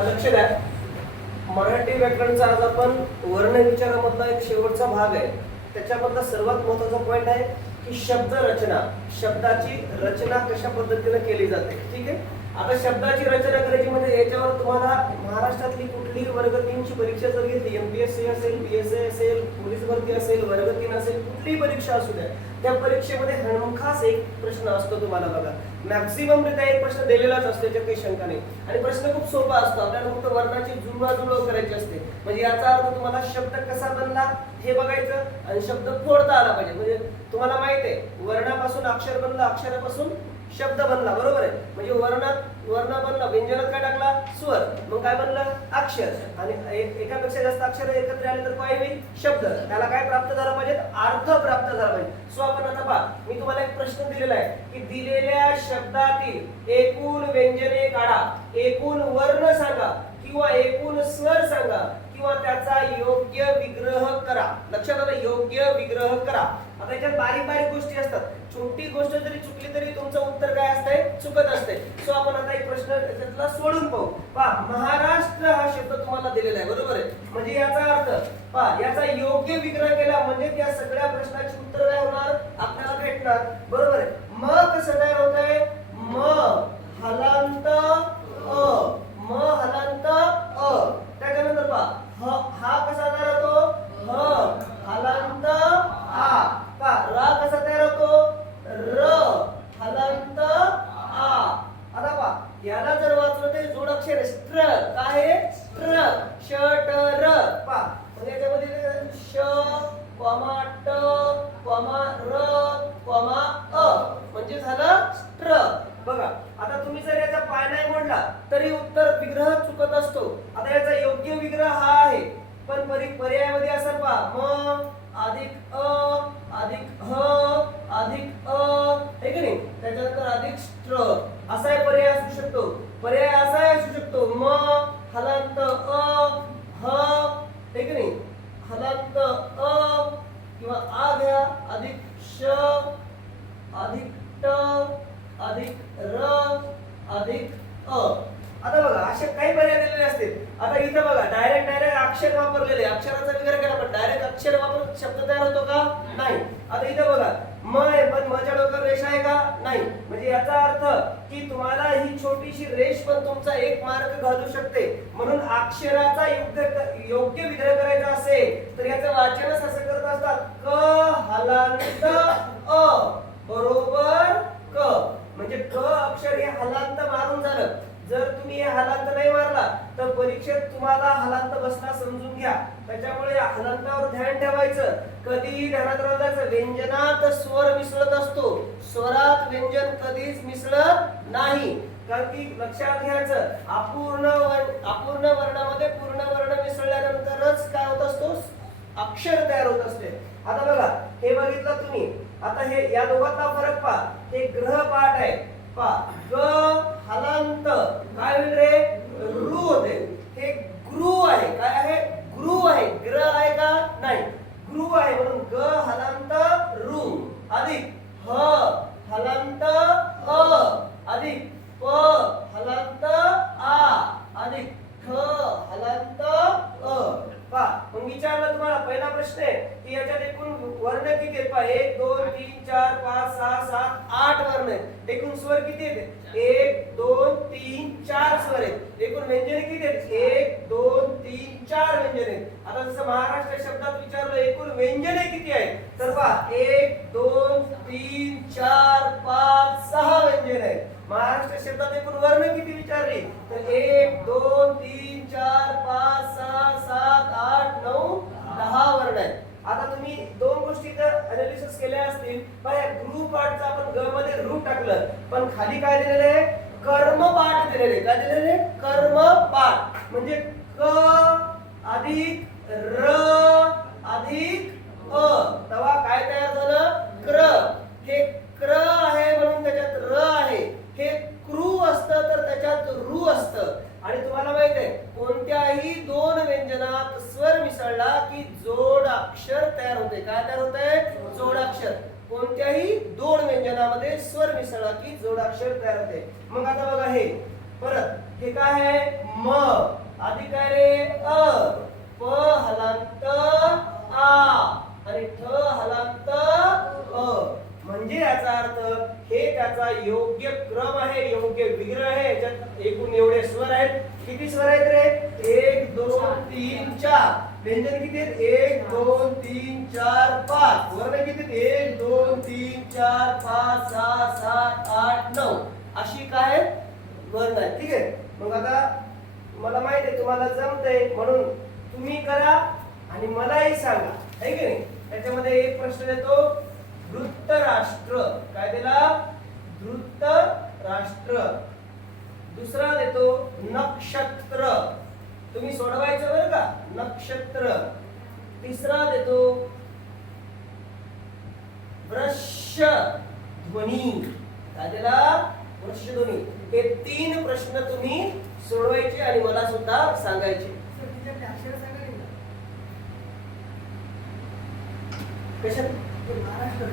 लक्ष द्या. मराठी व्याकरणचा आज आपण वर्ण विचारामधला एक शेवटचा भाग आहे. त्याच्यामधला सर्वात महत्त्वाचा पॉईंट आहे की शब्द रचना. शब्दाची रचना कशा पद्धतीने केली जाते? ठीक आहे? आता शब्दाची रचना करायची म्हणजे याच्यावर तुम्हाला महाराष्ट्रातली कुठलीही वर्ग तीनची परीक्षा जर घेतली एमपीएससी असेल बीएसए असेल पोलीस भरती असेल वर्ग तीन असेल कुठलीही परीक्षा असू द्या त्या परीक्षेमध्ये हमखास एक प्रश्न असतो तुम्हाला बघा. मॅक्झिमम रित्या एक प्रश्न दिलेलाच असतो याच्यात काही शंका नाही. आणि प्रश्न खूप सोपा असतो. आपल्याला फक्त वर्णाची जुळवाजुळव करायची असते. म्हणजे याचा अर्थ तुम्हाला शब्द कसा बनला हे बघायचं आणि शब्द फोडता आला पाहिजे. म्हणजे तुम्हाला माहीत आहे वर्णापासून अक्षर बनला अक्षरापासून शब्द बनला बरोबर आहे? म्हणजे वर्णात वर्ण बनला व्यंजनात काय टाकला? स्वर. मग काय बनलं? अक्षर. आणि एकापेक्षा जास्त अक्षर एकत्र आले तर काय होईल शब्द. त्याला काय प्राप्त झाला पाहिजे अर्थ प्राप्त झाला पाहिजे. सो आपण आता पहा मी तुम्हाला एक प्रश्न दिलेला आहे की दिलेल्या शब्दातील एकूण व्यंजने काढा. एकूण वर्ण सांगा किंवा एकूण स्वर सांगा किंवा त्याचा योग्य विग्रह करा. लक्षात आलं? योग्य विग्रह करा. आता याच्यात बारीक बारीक गोष्टी असतात. छोटी गोष्ट जरी चुकली तरी तुमचं उत्तर काय असतंय? चुकत असते सो आपण आता एक प्रश्न त्यातला सोडून पाहू. पहा महाराष्ट्र हा शब्द तुम्हाला दिलेला आहे बरोबर आहे? म्हणजे याचा अर्थ पहा याचा योग्य विग्रह केला म्हणजे त्या सगळ्या प्रश्नाची उत्तर काय होणार? आपल्याला भेटणार. बरोबर आहे म कसं तयार होत आहे म हलांत अ म हलांत अ त्याच्यानंतर पहा ह हा कसा तयार होतो ह हलांत आ पहा रा कसा तयार होतो र हलांत आ आता पहा याला जर वाचलं ते जोड अक्षर आहे. स्ट्र. काय आहे? स्ट्र. श ट र पा म्हणजे याच्यामध्ये श कॉमा ट कॉमा र कॉमा अ म्हणजे झालं स्ट्र बघा आता तुम्ही जर याचा पाय नाही मोडला तरी उत्तर विग्रह चुकत असतो आता याचा योग्य विग्रह हा आहे पण परि पर्यायामध्ये असं पहा म अधिक अ अधिक ह अधिक अ हे की नाही त्याच्यानंतर अधिक स्ट्र असा एक पर्याय असू शकतो पर्याय असा असू शकतो म हलांत अ ह हे की नाही? हलांत अ किंवा आ घ्या अधिक श अधिक ट अधिक र अधिक अ. आता बघा असे काही पर्याय दिलेले असतील. आता इथं बघा डायरेक्ट डायरेक्ट अक्षर वापरलेले. अक्षराचा विचार केला पण डायरेक्ट अक्षर वापरून शब्द तयार होतो का? नाही. आता इथं बघा म आहे पण मच्या डोक्यावर रेष आहे का? नाही. म्हणजे याचा अर्थ की तुम्हाला ही छोटीशी रेष पण तुमचा एक मार्ग घालू शकते. म्हणून अक्षराचा योग्य योग्य विग्रह करायचा असेल तर याचं वाचनच असं करत असतात. क हलांत अ बरोबर क. म्हणजे क अक्षर हे हलांत मारून झालं. जर तुम्ही हलांत नाही मारला तर परीक्षेत तुम्हाला हलांत बसला समजून घ्या. त्याच्यामुळे हलांतावर ध्यान ठेवायचं. कधीही ध्यानात राहायचं व्यंजनात स्वर मिसळत असतो. स्वरात व्यंजन कधीच मिसळत नाही. कारण की लक्षात घ्यायचं अपूर्ण वर्ण अपूर्ण वर्णामध्ये पूर्ण वर्ण मिसळल्यानंतरच काय होत असतो? अक्षर तयार होत असते. आता बघा हे बघितलं तुम्ही. आता हे या दोघांचा फरक पहा. हे ग्रह पाठ आहे. पहा. ग हलंत काय होईल रे? रु होते. हे ग्रु आहे. काय आहे? ग्रु आहे. ग्र आहे का? नाही. ग्रु आहे म्हणून ग हलांत रु अधिक ह हलांत अ. अधिक प हलांत आ. अधिक ठ हलांत अ. पा मग विचारलं तुम्हाला. पहिला प्रश्न आहे. की याच्यात एकूण वर्ण किती आहेत पहा? एक दोन तीन चार पाच सहा सात आठ वर्ण आहेत. एकूण स्वर किती आहेत? एक दोन तीन चार स्वर आहेत. एकूण व्यंजने किती आहेत? एक दोन तीन चार व्यंजने आहेत. आता जसं महाराष्ट्र शब्दात विचारलं एकूण व्यंजने किती आहेत? तर पहा एक दोन तीन चार पाच सहा व्यंजन आहेत. महाराष्ट्र शब्दात एकूण वर्ण किती विचार टाकलं. पण खाली काय दिलेलं आहे? कर्म पाठ दिलेले काय दिलेले कर्म पाठ म्हणजे क अधिक र अधिक अ. तेव्हा काय तयार झालं? क्र. हे क्र आहे म्हणून त्याच्यात र आहे. हे क्रू असतं तर त्याच्यात रू असतं. आणि तुम्हाला माहीत आहे कोणत्याही दोन व्यंजनात स्वर मिसळला की जोड अक्षर तयार होते काय तयार होते जोड अक्षर कोणत्याही दोन व्यंजनामध्ये स्वर मिसळला की जोडाक्षर तयार होते. मग आता बघा हे. परत हे काय आहे? म. आधी काय रे? अ. प हलांत आ. आणि ठ हलांत अ. म्हणजे याचा अर्थ हे त्याचा योग्य क्रम आहे योग्य विग्रह आहे. याच्यात एकूण एवढे स्वर आहेत. किती स्वर आहेत रे? एक दोन तीन चार. व्यंजन किती आहेत? एक दोन तीन चार पाच. वर्ण किती एक दोन तीन चार पाच सहा सात आठ नऊ. अशी काय? वर्ण आहे ठीक आहे? मग आता मला माहीत आहे तुम्हाला जमतंय म्हणून तुम्ही करा आणि मलाही सांगा. आहे की नाही? त्याच्यामध्ये एक प्रश्न देतो वृत्तराष्ट्र काय दिला? वृत्त राष्ट्र. दुसरा देतो नक्षत्र. तुम्ही सोडवायचं बरं का? नक्षत्र. तिसरा देतो वृक्ष ध्वनी. काय दिला वृक्ष ध्वनी. हे तीन प्रश्न तुम्ही सोडवायचे आणि मला सुद्धा सांगायचे. महाराष्ट्र